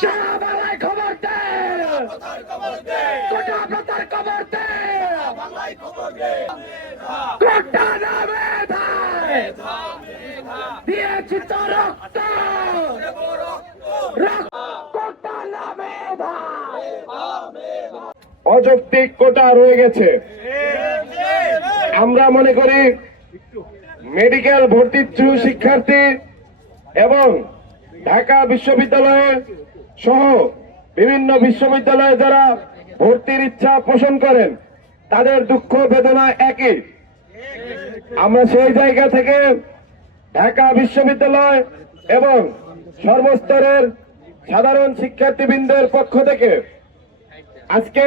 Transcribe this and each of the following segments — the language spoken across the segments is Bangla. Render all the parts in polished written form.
শাহবালায় খবর দে, কোটা প্রতার খবর দে, কোটা নামে ধায় দিয়েছি তো রক্ত, কোটা নামে ধায়। অযৌক্তিক কোটা রয়ে গেছে। আমরা মনে করি মেডিকেল ভর্তিচ্ছু শিক্ষার্থী এবং ঢাকা বিশ্ববিদ্যালয়ে সহ বিভিন্ন বিশ্ববিদ্যালয়ে যারা ভর্তির ইচ্ছা পোষণ করেন তাদের দুঃখ বেদনা একই। আমরা সেই জায়গা থেকে ঢাকা বিশ্ববিদ্যালয় এবং সর্বস্তরের সাধারণ শিক্ষার্থীবৃন্দের পক্ষ থেকে আজকে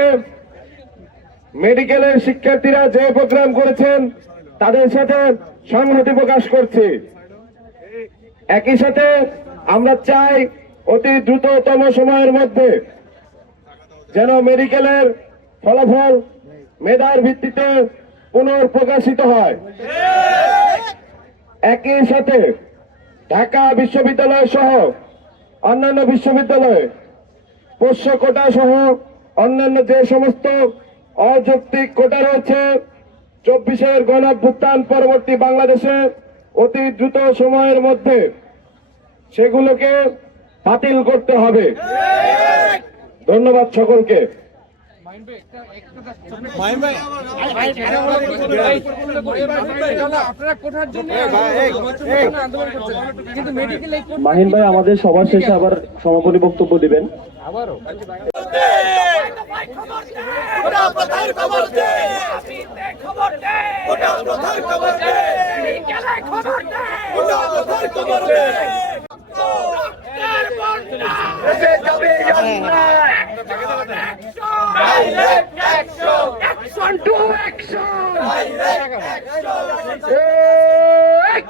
মেডিকেলের শিক্ষার্থীরা যে প্রোগ্রাম করেছেন তাদের সাথে সংহতি প্রকাশ করছি। একই সাথে আমরা চাই অতি দ্রুততম সময়ের মধ্যে যেন মেডিকেলের ফলাফল মেধার ভিত্তিতে পুনঃপ্রকাশিত হয়। একই সাথে ঢাকা বিশ্ববিদ্যালয় সহ অন্যান্য বিশ্ববিদ্যালয়ে পোষ্য কোটা সহ অন্যান্য যে সমস্ত অযৌক্তিক কোটা রয়েছে 24-এর গণঅভ্যুত্থান পরবর্তী বাংলাদেশে অতি দ্রুত সময়ের মধ্যে সেগুলোকে বাতিল করতে হবে। ধন্যবাদ সকলকে। মাহিন ভাই আমাদের সবার শেষে আবার সমাপনী বক্তব্য দিবেন।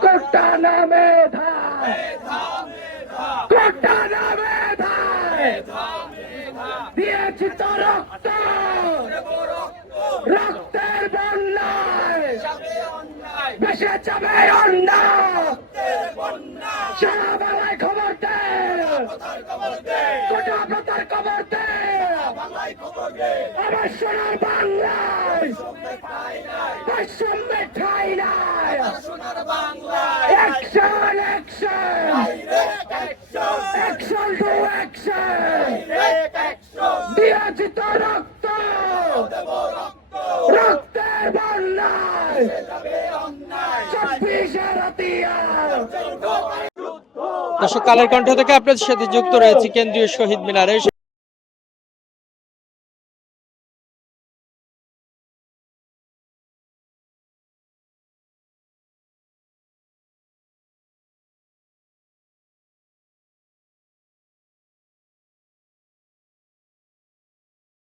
কোটা নামে ধায়, কোটা নামে ধায় দিয়েছি তো রক্ত, রক্তের বন্যায় বেসে যাবে অন্যায়। শাহবালায় খবর দে, কোটা প্রতার খবর দে, আমার সোনার বাংলায় বৈষম্যে ঠাই নাই। Action action action to action দিয়েছি তো রক্ত, রক্তের বন্যায় 24-এর হাতিয়ার। দর্শক, কালের কণ্ঠ থেকে আপনাদের সাথে যুক্ত রয়েছে কেন্দ্রীয় শহীদ মিনারে।